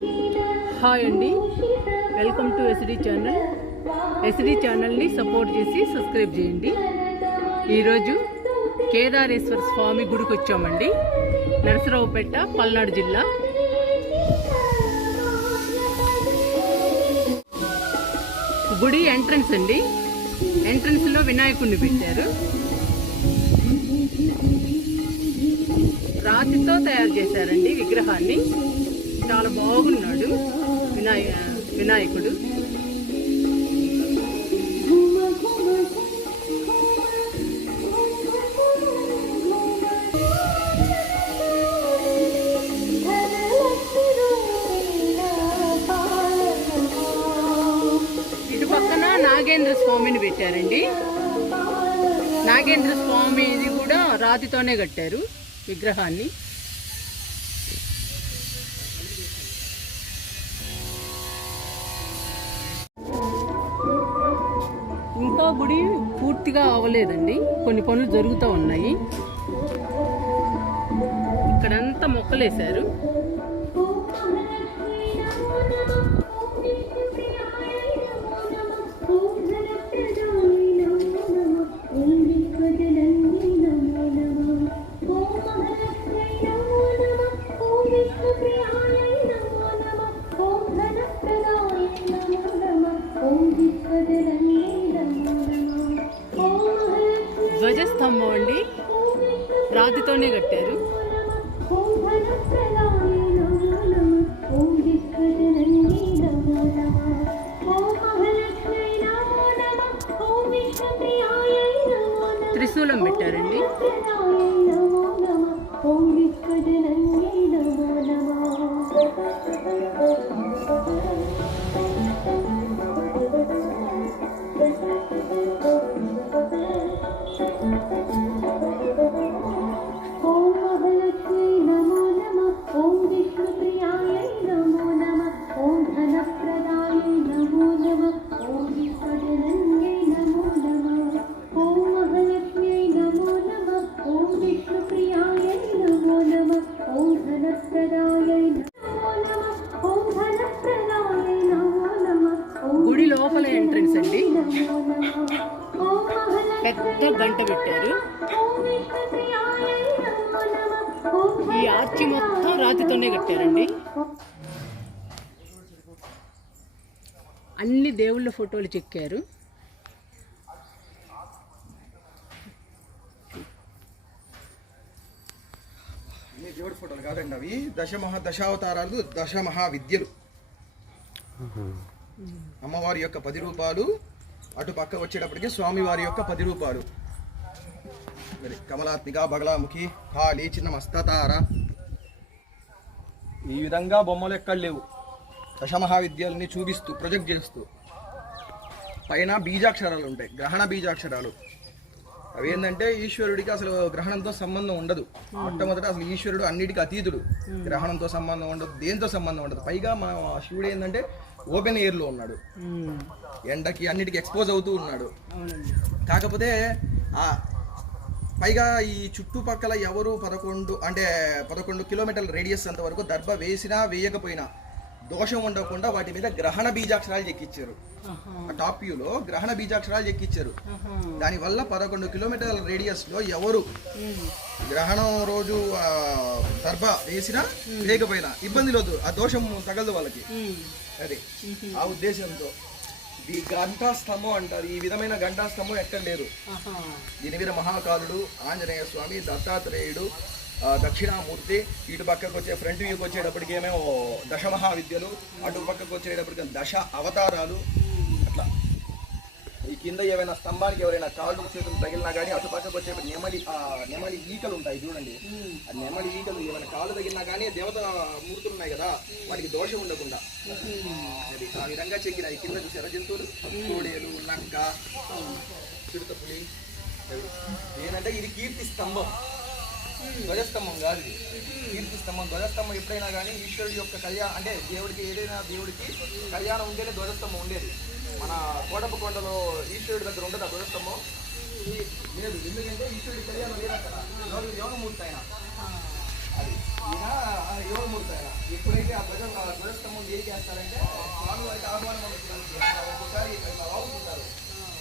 Hi అండి, welcome to SD channel. SD ఛానల్ని support చేసి సబ్స్క్రైబ్ చేయండి. ఈరోజు కేదారేశ్వర స్వామి గుడికి వచ్చామండి. నరసరావుపేట, పల్నాడు జిల్లా. గుడి ఎంట్రన్స్ అండి. ఎంట్రన్స్లో వినాయకుడిని పెట్టారు. రాతితో తయారు చేశారండి విగ్రహాన్ని. చాలా బాగున్నాడు వినాయకుడు. ఇటు పక్కన నాగేంద్ర స్వామిని పెట్టారండి. నాగేంద్ర స్వామిది కూడా రాతితోనే కట్టారు విగ్రహాన్ని. ఇంకా గుడి పూర్తిగా అవ్వలేదండి, కొన్ని పనులు జరుగుతూ ఉన్నాయి. ఇక్కడంతా మొక్కలేశారు. ధ్వజస్తంభం అండి, రాతితోనే కట్టారు. త్రిశూలం పెట్టారండి. గుడి లోపల ఎంట్రన్స్ అండి. పెద్ద గంట పెట్టారు. ఈ ఆర్చి మొత్తం రాతితోనే కట్టారండి. అన్ని దేవుళ్ళ ఫోటోలు చెక్కారు. దేవుడి ఫోటోలు కాదండి, అవి దశావతారాలు, దశమహావిద్యలు. అమ్మవారి యొక్క 10 రూపాలు, అటు పక్క వచ్చేటప్పటికి స్వామివారి యొక్క 10 రూపాలు. మరి కమలాత్మిక, బగలాముఖి, కాళీ, చిన్న మస్తతార, ఈ విధంగా బొమ్మలు ఎక్కడ లేవు. దశమహావిద్యల్ని చూపిస్తూ ప్రొజెక్ట్ చేస్తూ పైన బీజాక్షరాలు ఉంటాయి, గ్రహణ బీజాక్షరాలు. అవి ఏంటంటే ఈశ్వరుడికి అసలు గ్రహణంతో సంబంధం ఉండదు. మొట్టమొదట అసలు ఈశ్వరుడు అన్నిటికీ అతీతుడు. గ్రహణంతో సంబంధం ఉండదు, దేంతో సంబంధం ఉండదు. పైగా మన శివుడు ఏంటంటే ఓపెన్ ఎయిర్లో ఉన్నాడు, ఎండకి అన్నిటికీ ఎక్స్పోజ్ అవుతూ ఉన్నాడు. కాకపోతే పైగా ఈ చుట్టుపక్కల ఎవరు 11 కిలోమీటర్ల రేడియస్ అంతవరకు దర్భ వేసినా వేయకపోయినా దోషం ఉండకుండా వాటి మీద గ్రహణ బీజాక్షరాలు చెక్కిచ్చారు. ఆ టాప్ వ్యూలో గ్రహణ బీజాక్షరాలు చెక్కిచ్చారు. దానివల్ల 11 కిలోమీటర్ల రేడియస్ లో ఎవరు గ్రహణం రోజు దర్భ వేసినా వేయకపోయినా ఇబ్బంది లేదు, ఆ దోషం తగలదు వాళ్ళకి. అది ఆ ఉద్దేశంతో ఈ గంటాస్తంభం అంటారు. ఈ విధమైన గంటాస్తంభం ఎక్కడ లేదు. దీని మీద మహాకాలుడు, ఆంజనేయ స్వామి, దత్తాత్రేయుడు, దక్షిణామూర్తి, ఇటు పక్కకు వచ్చే ఫ్రంట్ వ్యూకి వచ్చేటప్పటికి ఏమేమో దశమహావిద్యలు, అటు పక్కకు వచ్చేటప్పటికి దశ అవతారాలు. అట్లా ఈ కింద ఏమైనా స్తంభానికి ఎవరైనా కాళ్ళు చేతులు తగిలినా కానీ అటు పక్కకు వచ్చేటప్పుడు నెమలి ఈకలు ఉంటాయి చూడండి. ఆ నెమలి ఈకలు ఏమైనా కాళ్ళు తగిలినా కానీ దేవత మూర్తులు ఉన్నాయి కదా, వాటికి దోషం ఉండకుండా అది ఆ విధంగా చెక్కిన. ఈ కింద చూసారా జంతువులు, కోడేలు, నక్క, చిరుతపులి. ఏంటంటే ఇది కీర్తి స్తంభం, ధ్వజస్తంభం కాదు. కీర్తి స్తంభం, ధ్వజస్తంభం ఎప్పుడైనా కానీ ఈశ్వరుడి యొక్క కళ్యాణం అంటే దేవుడికి ఏదైనా దేవుడికి కళ్యాణం ఉంటేనే ధ్వజస్తంభం ఉండేది. మన కోటప్పకొండలో ఈశ్వరుడి దగ్గర ఉంటుంది ఆ ధ్వజస్తంభం. లేదు, ఎందుకంటే ఈశ్వరుడి కళ్యాణం లేదు అక్కడ, యోగమూర్తి ఆయన. అది ఈయన యువమూర్తి ఆయన. ఎప్పుడైతే ఆ ధ్వజస్తంభం దేనికి వేస్తారంటే స్వామి వారికి ఆహ్వానం అందుతుంది. ఒక్కొక్కసారి ఇట్లా వాగుతుంటారు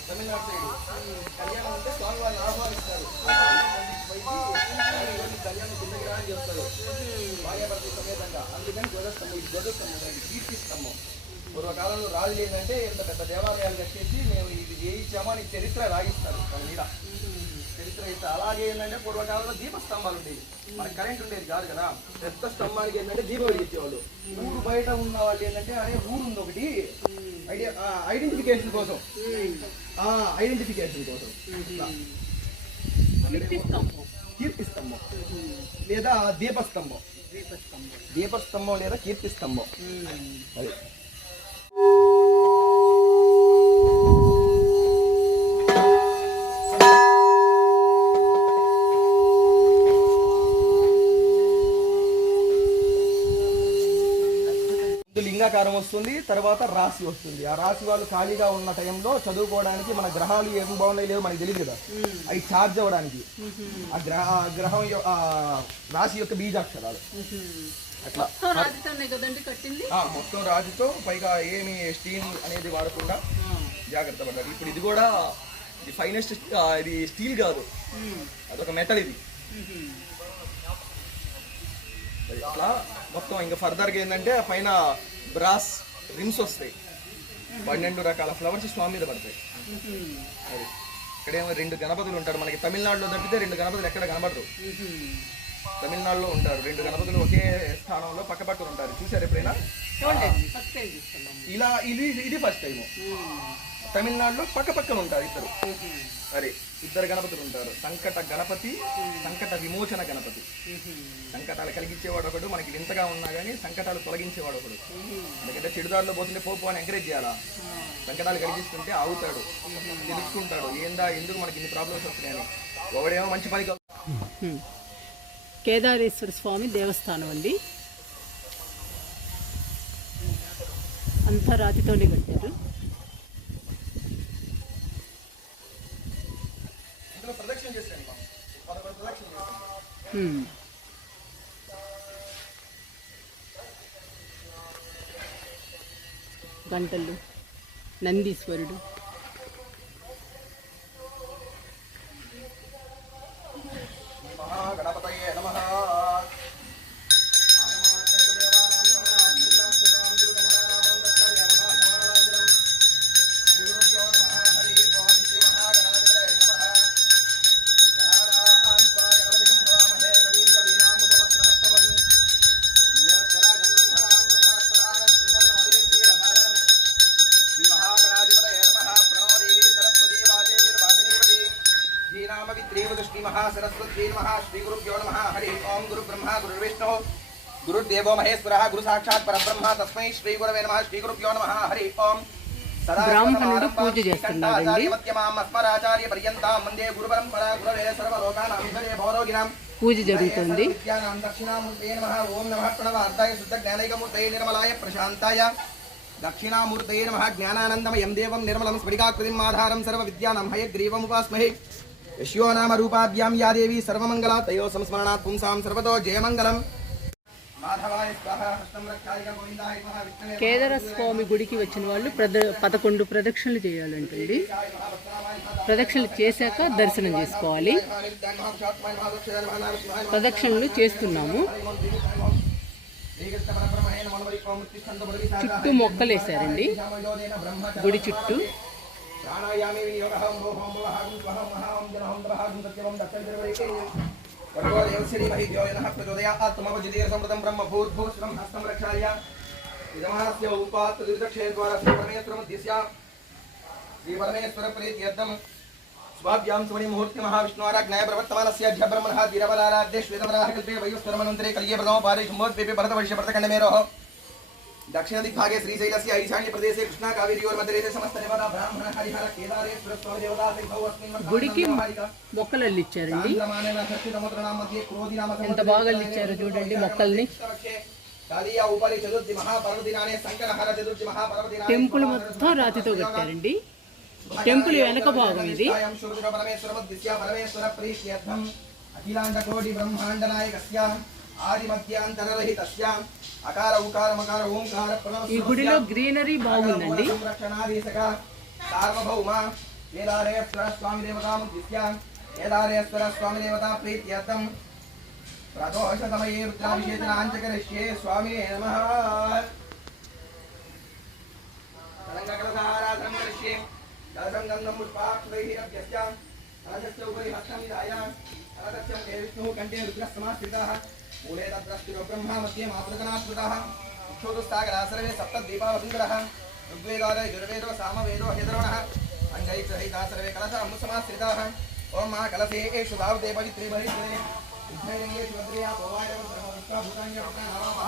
తమిళనాడు సైడ్ కళ్యాణం అంటే స్వామి వారిని ఆహ్వానిస్తారు. కళ్యాణం కిందకి రా అని చెప్తారు భార్యాభర్త సమేతంగా. అందుకని ధ్వజస్తంభం, ఇది ధ్వజస్తంభం, ఇది కీర్తి స్తంభం. పూర్వకాలంలో రాజులు ఏంటంటే ఇంత పెద్ద దేవాలయాలు కట్టేసి మేము ఇది చేయించామో అని చరిత్ర రాయిస్తారు దాని మీద. చరిత్ర ఇస్తారు. అలాగే ఏంటంటే పూర్వకాలంలో దీపస్తంభాలు ఉండేవి, మనకు కరెంట్ ఉండేది కాదు కదా. పెద్ద స్తంభానికి ఏంటంటే దీపం వెలిగించేవాళ్ళు. ఊరు బయట ఉన్న వాళ్ళు ఏంటంటే అనే ఊరు ఉంది ఒకటి ఐడెంటిఫికేషన్ కోసం, ఐడెంటిఫికేషన్ కోసం కీర్తి స్తంభం లేదా దీపస్తంభం, దీపస్తంభం లేదా కీర్తి స్తంభం. అది లింగాకారం వస్తుంది, తర్వాత రాశి వస్తుంది. ఆ రాశి వాళ్ళు ఖాళీగా ఉన్న టైంలో చదువుకోవడానికి మన గ్రహాలు ఏం బాగున్నాయి లేదో మనకి తెలియదు కదా, అవి ఛార్జ్ అవ్వడానికి ఆ గ్రహం రాశి యొక్క బీజాక్షరాలు అట్లా మొత్తం రాతితో, పైగా ఏమి స్టీల్ అనేది వాడకుండా జాగ్రత్త పడ్డారు. ఇప్పుడు ఇది కూడా ఇది ఫైనెస్ట్, ఇది స్టీల్ కాదు, అదొక మెటల్. ఇది అట్లా మొత్తం ఇంకా ఫర్దర్గా ఏంటంటే పైన బ్రాస్ రిమ్స్ వస్తాయి, 12 రకాల ఫ్లవర్స్ స్వామి మీద పడతాయి. అది ఇక్కడేమో 2 గణపతులు ఉంటారు. మనకి తమిళనాడులో తప్పితే 2 గణపతులు ఎక్కడ కనబడరు. తమిళనాడులో ఉంటారు 2 గణపతులు ఒకే స్థానంలో పక్కపక్కన ఉంటారు. చూసారు ఎప్పుడైనా? ఇలా ఇది ఫస్ట్ టైము. తమిళనాడులో పక్కపక్కన ఉంటారు ఇద్దరు. అరే, 2 గణపతులు ఉంటారు. సంకట గణపతి, సంకట విమోచన గణపతి. సంకటాలు కలిగించేవాడు ఒకడు, మనకి వింతగా ఉన్నా కానీ సంకటాలు తొలగించేవాడు ఒకడు. ఎందుకంటే చెడుదారిలో పోతుంటే పోపు అని ఎంకరేజ్ చేయాలా. సంకటాలు కలిగిస్తుంటే ఆగుతాడు, తెలుసుకుంటాడు ఏందా ఎందుకు మనకి ఇన్ని ప్రాబ్లమ్స్ వస్తున్నాయని. ఒకడేమో మంచి పని. కేదారేశ్వర స్వామి దేవస్థానం అండి, అంతా రాతితోనే కట్టారు. ప్రదక్షిణ చేశాను, గంటలు, నందీశ్వరుడు, గణపతయే నమః. सरस्वती नमः. श्री गुरुभ्यो नमः. हरि ओम. गुरु ब्रह्मा गुरु विष्णु गुरुदेवो महेश्वरः गुरु साक्षात् परब्रह्म तस्मै श्री गुरवे नमः. श्री गुरुभ्यो नमः. हरि ओम. బ్రాహ్మణుడు పూజ చేస్తున్నారండి. అస్మరాచార్య పర్యంతం వందే గురు పరంపరా గురవే సర్వలోకానాం విషయే భవరోగినాం. పూజ జరుగుతుంది. విద్యానాం దక్షిణామూర్తయే నమః. ఓం నమః ప్రణవార్థాయ శుద్ధ జ్ఞానైకమూర్తయే నిర్మలాయ ప్రశాంతాయ దక్షిణామూర్తయే నమః. జ్ఞానానందమయం దేవం నిర్మలం స్ఫటికాకృతిం ఆధారం సర్వ విద్యానాం హయగ్రీవముపాస్మహే. యశ్యో నామ రూపాభ్యాం యా దేవి సర్వమంగళ తయో సంస్మరణాత్ పుంసాం సర్వతో జయమంగళం. కేదార స్వామి గుడికి వచ్చిన వాళ్ళు 11 ప్రదక్షిణలు చేయాలంటండి. ప్రదక్షిణలు చేశాక దర్శనం చేసుకోవాలి. ప్రదక్షిణలు చేస్తున్నాము. చుట్టూ మొక్కలేశారండి గుడి చుట్టూ. प्राणायामे विनियोगः ओम ओम वहं स्वहं महां जनहं दरहं सत्यवं दक्षिणदिर्वैके वर्गो देवश्री भयो यनः प्रचोदयात् आत्मवजितेर समृतं ब्रह्म भूर्भुवस्वं हस्तं रक्षाय इदमस्य उपात् दक्षिणे द्वारा श्री परमेश्वर मध्यस्य श्री परमेश्वर प्रीत्यर्थं स्वाभ्यां सुमणि मुहूर्ते महाविष्णुराज्ञाय प्रवर्तमानस्य अध्य ब्रह्मणः वीरवराराध्ये श्वेतवराह कल्पे वयुस्तरमनन्तरे कल्ये प्रथमो पारे शुम्भोद्वीपे भरतवर्षे भरतखण्डमेरोः दक्षिण दिग्भागे श्रीशैलस्य ईशान्य प्रदेशे कृष्णा कावेरीयोर्मध्ये समस्त देवता ब्राह्मण हरिहर केदारेश्वर स्वामी देवता గుడికి మొక్కలు అల్లిచ్చారండి. ఎంత బాగా అల్లిచ్చారు చూడండి మొక్కల్ని. టెంపుల్ మొత్తం రాతితో కట్టారండి. టెంపుల్ వెనక భాగం ఇది. ఆది మధ్యాంతరరహితస్య అకార ఉకార మకార ఓంకార ప్రణవ ఈ గుడిలో గ్రీనరీ బాగుందండి. సంరక్షణాధీశక సార్వభౌమ కేదారేశ్వర స్వామి దేవతాముద్దిశ్య కేదారేశ్వర స్వామి దేవతా ప్రీత్యర్థం ప్రదోష సమయే రుద్రాభిషేచనాంచకరిష్యే స్వామినే నమః. కలంగకలసారాధనం కరిష్యే కలశం గంధం పుష్పాక్షరైః అభ్యస్య కలశస్య ఉపరి హస్తం నిధాయ కలశస్య ముఖే విష్ణుః కంఠే రుద్రः సమాశ్రితः మూలే తద్రష్టిరో బ్రహ్మ మధ్యే మాతృగణాः స్మృతः ఇక్షోదుస్సాగరः సర్వే సప్తద్వీపావసుందరः ఋగ్వేదాద యజుర్వేదో సామవేదో హేతరోణः అంగైః సహితా సర్వే కలశः సమాశ్రితాः. ఓం మా కలశే ఏషు భావతే పవిత్రే భరిత్రే విఘ్నైర్యేషు భద్రయా భవాయ బ్రహ్మ భూతాన్య నమః.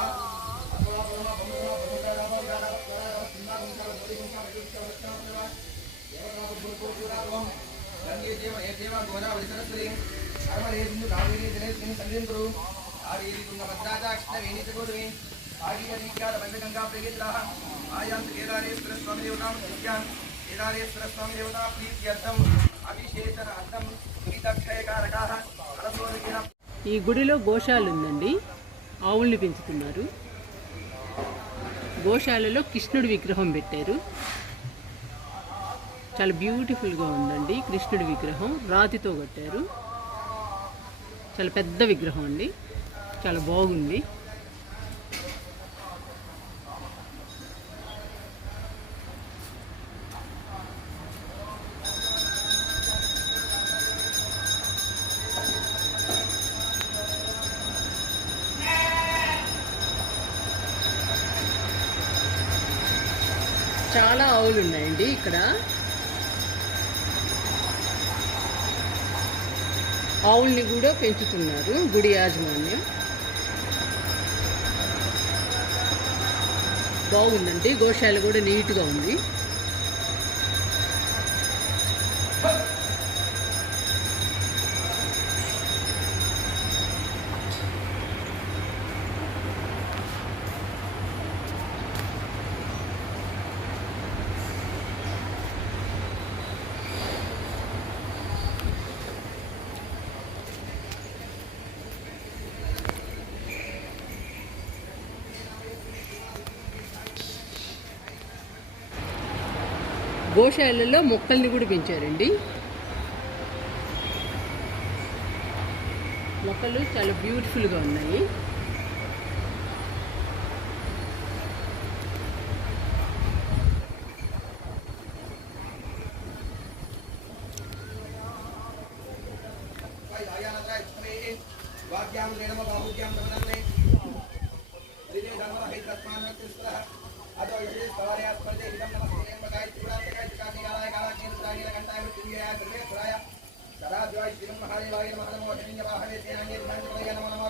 గంగే దేవ ఏ దేవ గోదావరి సరస్వతి హరమరే సింధు కావేరీ జలేస్మిన్ సంగీం కురు ఆర్యేరి తుంగభద్రాచ కృష్ణవేణి చ గోదావరి ఆర్యేరీఖ్యాత పంచగంగా ప్రగీత్రాః ఆయాంతు కేదారేశ్వర స్వామి దేవతాం నిత్యాం కేదారేశ్వర స్వామి దేవతా ప్రీత్యర్థం అభిషేచనార్థం గీతక్షయకారకాః కలశోదకేన. ఈ గుడిలో గోశాల ఉందండి, ఆవుల్ని పెంచుతున్నారు. గోశాలలో కృష్ణుడి విగ్రహం పెట్టారు. చాలా బ్యూటిఫుల్గా ఉందండి. కృష్ణుడి విగ్రహం రాతితో కట్టారు. చాలా పెద్ద విగ్రహం అండి, చాలా బాగుంది. చాలా ఆవులు ఉన్నాయండి ఇక్కడ. ఆవుల్ని కూడా పెంచుతున్నారు గుడి యాజమాన్యం. బాగుందండి, గోశాల కూడా నీట్గా ఉంది. గోశాలలో మొక్కల్ని కూడా పెంచారండి. మొక్కలు చాలా బ్యూటిఫుల్గా ఉన్నాయి. महादेवाय नमः. नमो